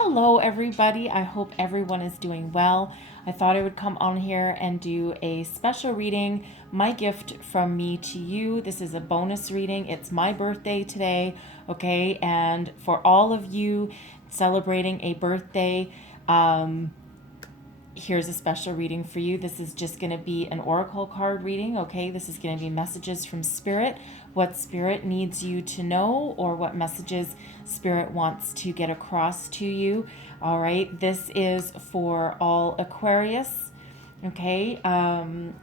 Hello, everybody. I hope everyone is doing well. I thought I would come on here and do a special reading, my gift from me to you. This is a bonus reading. It's my birthday today, okay? And for all of you celebrating a birthday, here's a special reading for you. This is just going to be an oracle card reading, okay? This is going to be messages from Spirit, what Spirit needs you to know, or what messages Spirit wants to get across to you. All right, this is for all Aquarius, okay?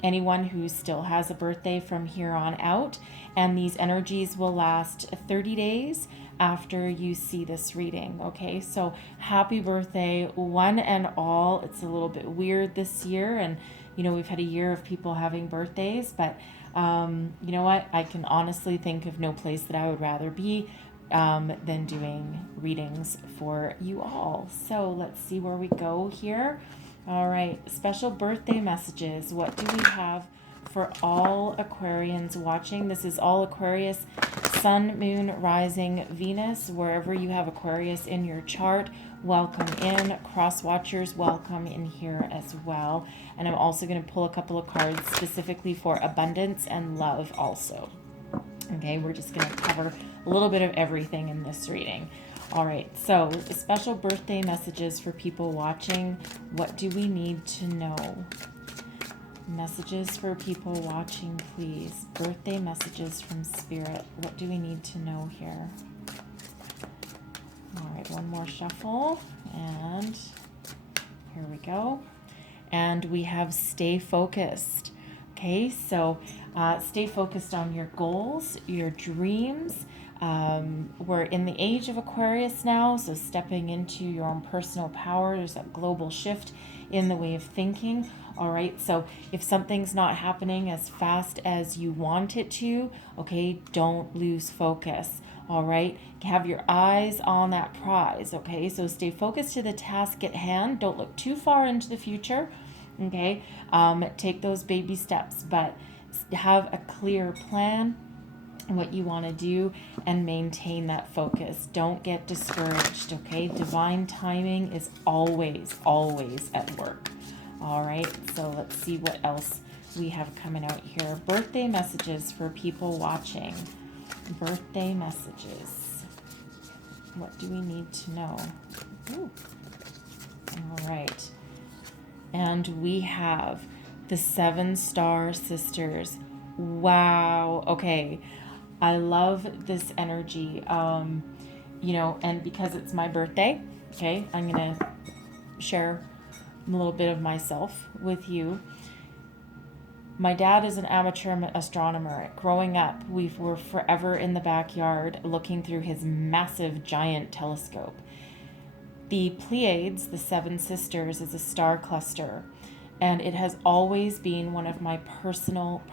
Anyone who still has a birthday from here on out, and these energies will last 30 days after you see this reading, okay? So happy birthday, one and all. It's a little bit weird this year, and we've had a year of people having birthdays, but you know what? I can honestly think of no place that I would rather be than doing readings for you all. So let's see where we go here. All right, special birthday messages. What do we have for all Aquarians watching? This is all Aquarius, Sun, Moon, Rising, Venus. Wherever you have Aquarius in your chart, welcome in. Cross watchers, welcome in here as well. And I'm also going to pull a couple of cards specifically for abundance and love also. Okay, we're just going to cover a little bit of everything in this reading. All right, so special birthday messages for people watching. What do we need to know? Messages for people watching, please. Birthday messages from Spirit. What do we need to know here? All right, one more shuffle, and here we go. And we have stay focused. Okay, so stay focused on your goals, your dreams. We're in the age of Aquarius now, so stepping into your own personal power. There's a global shift in the way of thinking. All right, so if something's not happening as fast as you want it to, okay, don't lose focus. All right, have your eyes on that prize. Okay, so stay focused to the task at hand. Don't look too far into the future. Okay, take those baby steps, but have a clear plan, what you want to do, and maintain that focus. Don't get discouraged. Okay, divine timing is always at work. All right, so let's see what else we have coming out here. Birthday messages for people watching. Birthday messages. What do we need to know? Ooh. All right. And we have the 7-star sisters. Wow. Okay. I love this energy. And because it's my birthday, okay, I'm going to share a little bit of myself with you. My dad is an amateur astronomer. Growing up, we were forever in the backyard looking through his massive giant telescope. The Pleiades, the 7 sisters, is a star cluster, and it has always been one of my personal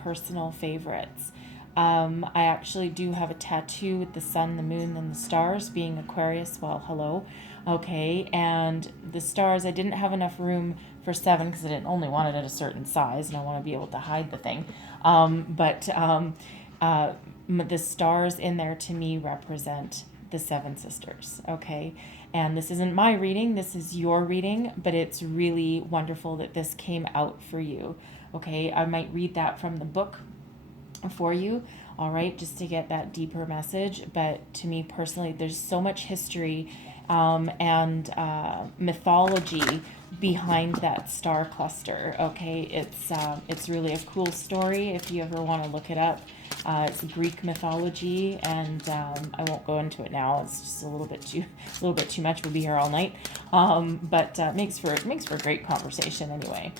favorites. I actually do have a tattoo with the sun, the moon, and the stars, being Aquarius. Well, hello. Okay, and the stars, I didn't have enough room for 7 because I didn't only want it at a certain size, and I want to be able to hide the thing. The stars in there to me represent the 7 sisters, okay? And this isn't my reading, this is your reading, but it's really wonderful that this came out for you, okay? I might read that from the book for you, all right, just to get that deeper message. But to me personally, there's so much history and mythology behind that star cluster, okay? It's really a cool story if you ever want to look it up. It's Greek mythology, and I won't go into it now. It's just a little bit too much. We'll be here all night, but makes for great conversation anyway.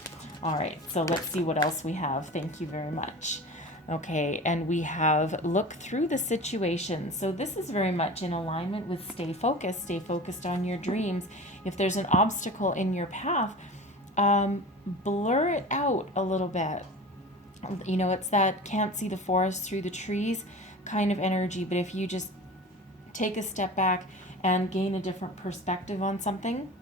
All right, so let's see what else we have. Thank you very much. Okay, and we have look through the situation. So this is very much in alignment with stay focused on your dreams. If there's an obstacle in your path, blur it out a little bit. It's that can't see the forest through the trees kind of energy, but if you just take a step back and gain a different perspective on something,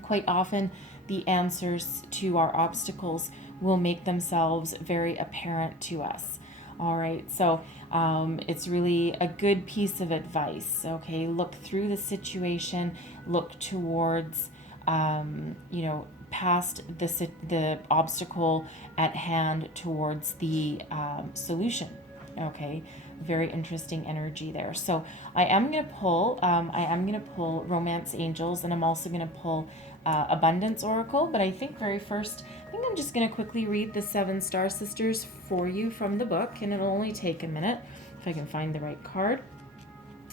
quite often the answers to our obstacles will make themselves very apparent to us. All right, so it's really a good piece of advice. Okay, look through the situation, look towards, past the obstacle at hand towards the solution. Okay, very interesting energy there. So I am gonna pull. Romance Angels, and I'm also gonna pull Abundance Oracle. But I think I'm just gonna quickly read the 7 Star Sisters for you from the book, and it'll only take a minute if I can find the right card.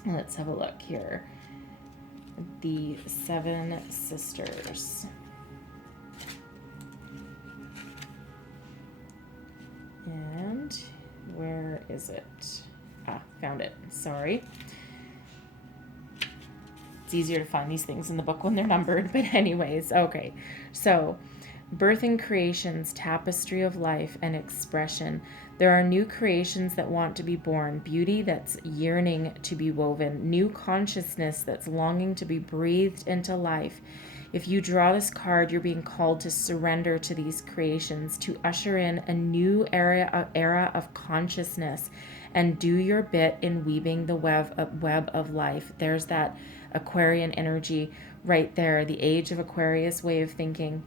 Let's have a look here. The 7 Sisters. And where is it? Found it. Sorry. It's easier to find these things in the book when they're numbered, but anyways, okay. So, birth and creations, tapestry of life and expression. There are new creations that want to be born, beauty that's yearning to be woven, new consciousness that's longing to be breathed into life. If you draw this card, you're being called to surrender to these creations, to usher in a new era of consciousness, and do your bit in weaving the web of life. There's that Aquarian energy right there, the age of Aquarius way of thinking.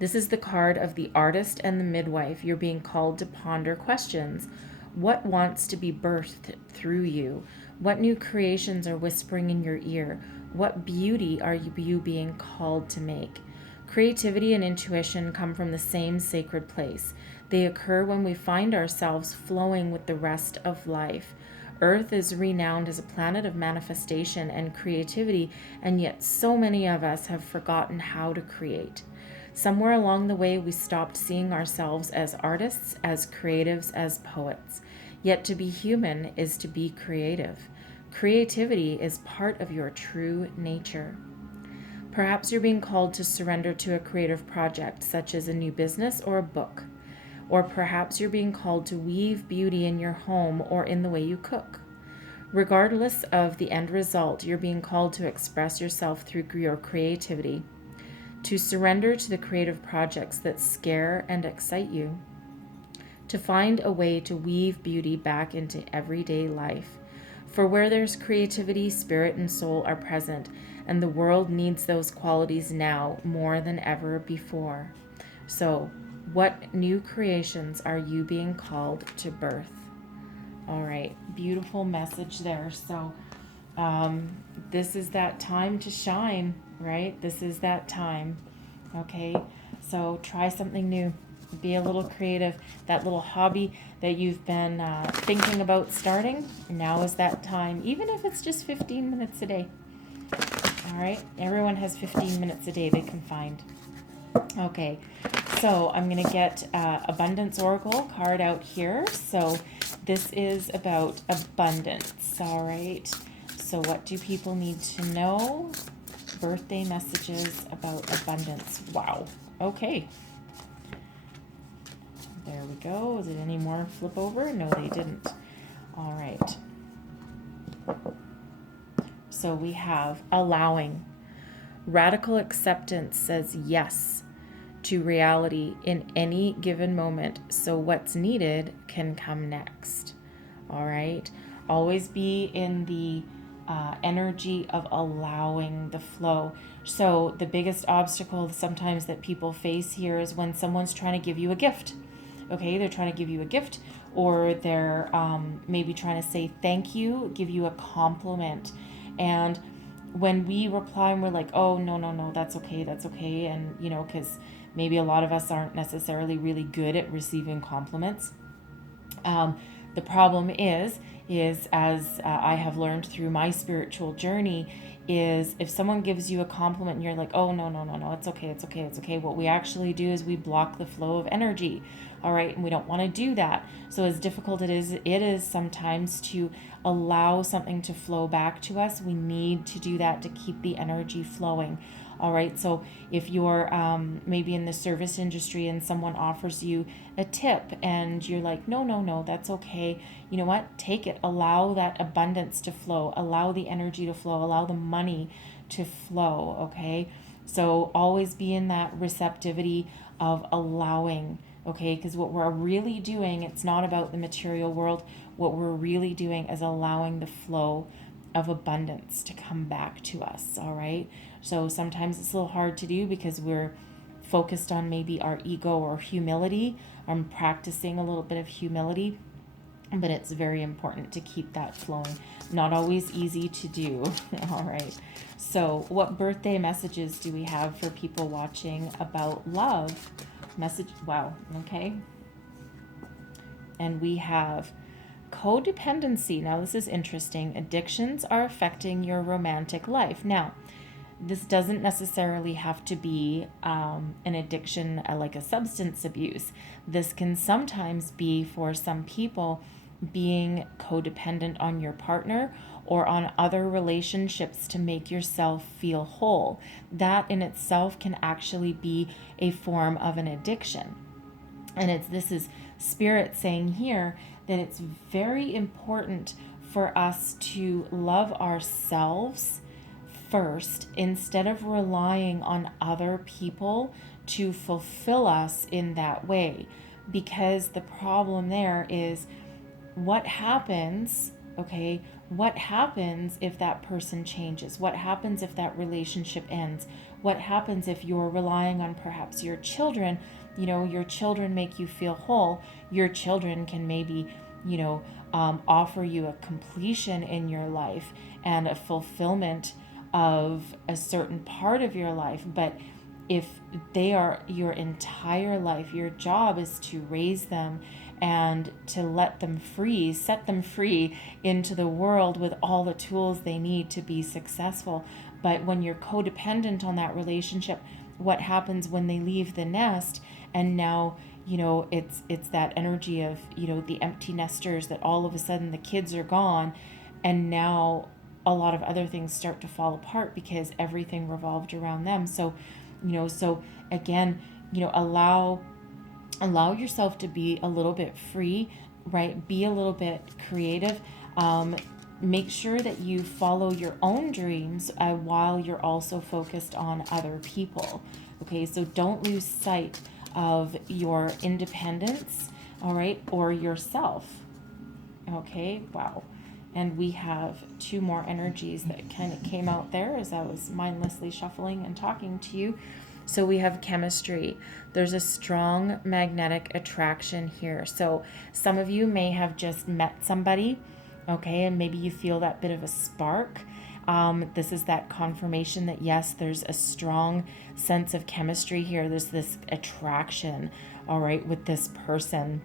This is the card of the artist and the midwife. You're being called to ponder questions. What wants to be birthed through you? What new creations are whispering in your ear? What beauty are you being called to make? Creativity and intuition come from the same sacred place. They occur when we find ourselves flowing with the rest of life. Earth is renowned as a planet of manifestation and creativity, and yet so many of us have forgotten how to create. Somewhere along the way, we stopped seeing ourselves as artists, as creatives, as poets. Yet to be human is to be creative. Creativity is part of your true nature. Perhaps you're being called to surrender to a creative project, such as a new business or a book. Or perhaps you're being called to weave beauty in your home or in the way you cook. Regardless of the end result, you're being called to express yourself through your creativity, to surrender to the creative projects that scare and excite you, to find a way to weave beauty back into everyday life. For where there's creativity, spirit and soul are present, and the world needs those qualities now more than ever before. So, what new creations are you being called to birth? All right, beautiful message there. So, this is that time to shine, right? This is that time. Okay, so try something new. Be a little creative. That little hobby that you've been thinking about starting, now is that time, even if it's just 15 minutes a day. All right, everyone has 15 minutes a day they can find. Okay, so I'm going to get Abundance Oracle card out here. So this is about abundance, all right? So what do people need to know? Birthday messages about abundance. Wow, okay. There we go. Is it any more flip over? No, they didn't. All right. So we have allowing. Radical acceptance says yes to reality in any given moment, so what's needed can come next. All right. Always be in the energy of allowing the flow. So the biggest obstacle sometimes that people face here is when someone's trying to give you a gift. Okay, they're trying to give you a gift, or they're maybe trying to say thank you, give you a compliment. And when we reply and we're like, oh, no, that's okay. And, because maybe a lot of us aren't necessarily really good at receiving compliments. The problem is as I have learned through my spiritual journey, is if someone gives you a compliment and you're like, oh, no, it's okay. What we actually do is we block the flow of energy. All right. And we don't want to do that. So as difficult it is sometimes to allow something to flow back to us. We need to do that to keep the energy flowing. All right. So if you're maybe in the service industry and someone offers you a tip and you're like, no, that's okay. You know what? Take it. Allow that abundance to flow. Allow the energy to flow. Allow the money to flow. Okay. So always be in that receptivity of allowing Okay, because what we're really doing, it's not about the material world. What we're really doing is allowing the flow of abundance to come back to us. All right. So sometimes it's a little hard to do because we're focused on maybe our ego or humility. I'm practicing a little bit of humility, but it's very important to keep that flowing. Not always easy to do. All right. So what birthday messages do we have for people watching about love? Message, wow, okay. And we have codependency. Now this is interesting. Addictions are affecting your romantic life. Now, this doesn't necessarily have to be an addiction like a substance abuse. This can sometimes be, for some people, being codependent on your partner or on other relationships to make yourself feel whole. That in itself can actually be a form of an addiction. And this is Spirit saying here that it's very important for us to love ourselves first instead of relying on other people to fulfill us in that way. Because the problem there is, what happens, okay? What happens if that person changes? What happens if that relationship ends? What happens if you're relying on perhaps your children? You know, your children make you feel whole. Your children can maybe, offer you a completion in your life and a fulfillment of a certain part of your life. But if they are your entire life, your job is to raise them and to let them free, set them free into the world with all the tools they need to be successful. But when you're codependent on that relationship, what happens when they leave the nest? And now, it's that energy of, the empty nesters, that all of a sudden the kids are gone, and now a lot of other things start to fall apart because everything revolved around them. So, so again, allow yourself to be a little bit free, right? Be a little bit creative. Make sure that you follow your own dreams while you're also focused on other people. Okay, so don't lose sight of your independence, all right, or yourself. Okay, wow. And we have two more energies that kind of came out there as I was mindlessly shuffling and talking to you. So we have chemistry. There's a strong magnetic attraction here. So some of you may have just met somebody, okay, and maybe you feel that bit of a spark. This is that confirmation that yes, there's a strong sense of chemistry here. There's this attraction, all right, with this person.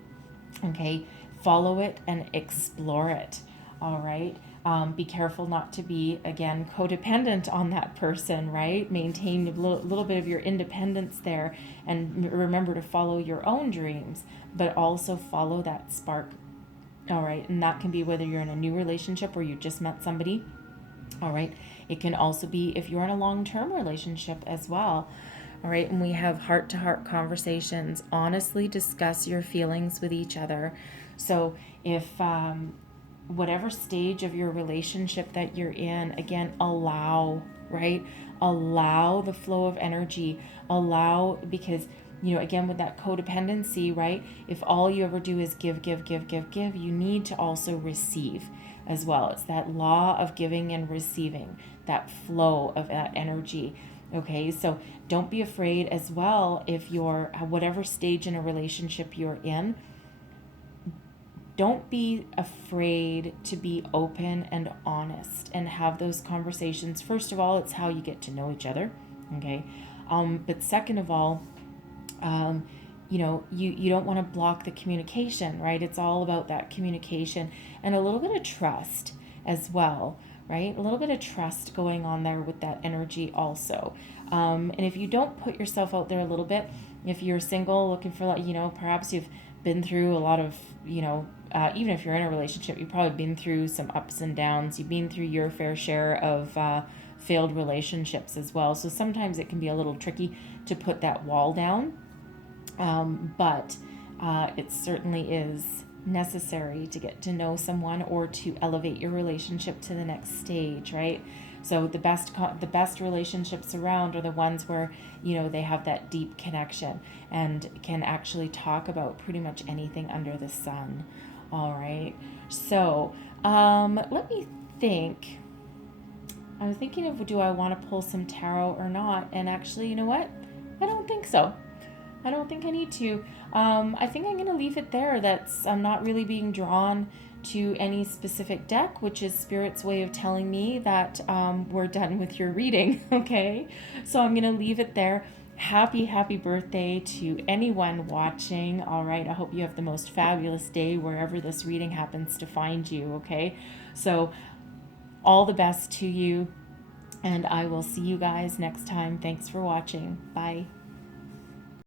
Okay, follow it and explore it. All right. Be careful not to be, again, codependent on that person, right? Maintain a little bit of your independence there, and remember to follow your own dreams, but also follow that spark. All right. And that can be whether you're in a new relationship or you just met somebody. All right. It can also be if you're in a long-term relationship as well. All right. And we have heart-to-heart conversations. Honestly discuss your feelings with each other. So if whatever stage of your relationship that you're in, again, allow, right? Allow the flow of energy. Allow, because, again, with that codependency, right? If all you ever do is give, you need to also receive as well. It's that law of giving and receiving, that flow of that energy. Okay, so don't be afraid as well if you're whatever stage in a relationship you're in. Don't be afraid to be open and honest and have those conversations. First of all, it's how you get to know each other. Okay, but second of all, you don't want to block the communication, right? It's all about that communication and a little bit of trust as well, right? A little bit of trust going on there with that energy also. And if you don't put yourself out there a little bit, if you're single looking for, perhaps you've been through a lot of, even if you're in a relationship, you've probably been through some ups and downs. You've been through your fair share of failed relationships as well. So sometimes it can be a little tricky to put that wall down. But it certainly is necessary to get to know someone or to elevate your relationship to the next stage, right? So the best relationships around are the ones where, you know, they have that deep connection and can actually talk about pretty much anything under the sun. All right. So let me think. I was thinking of, do I want to pull some tarot or not? And actually, you know what? I don't think so. I don't think I need to. I think I'm going to leave it there. I'm not really being drawn to any specific deck, which is Spirit's way of telling me that we're done with your reading. Okay, so I'm going to leave it there. Happy birthday to anyone watching. All right, I hope you have the most fabulous day wherever this reading happens to find you. Okay, so all the best to you, and I will see you guys next time. Thanks for watching. Bye.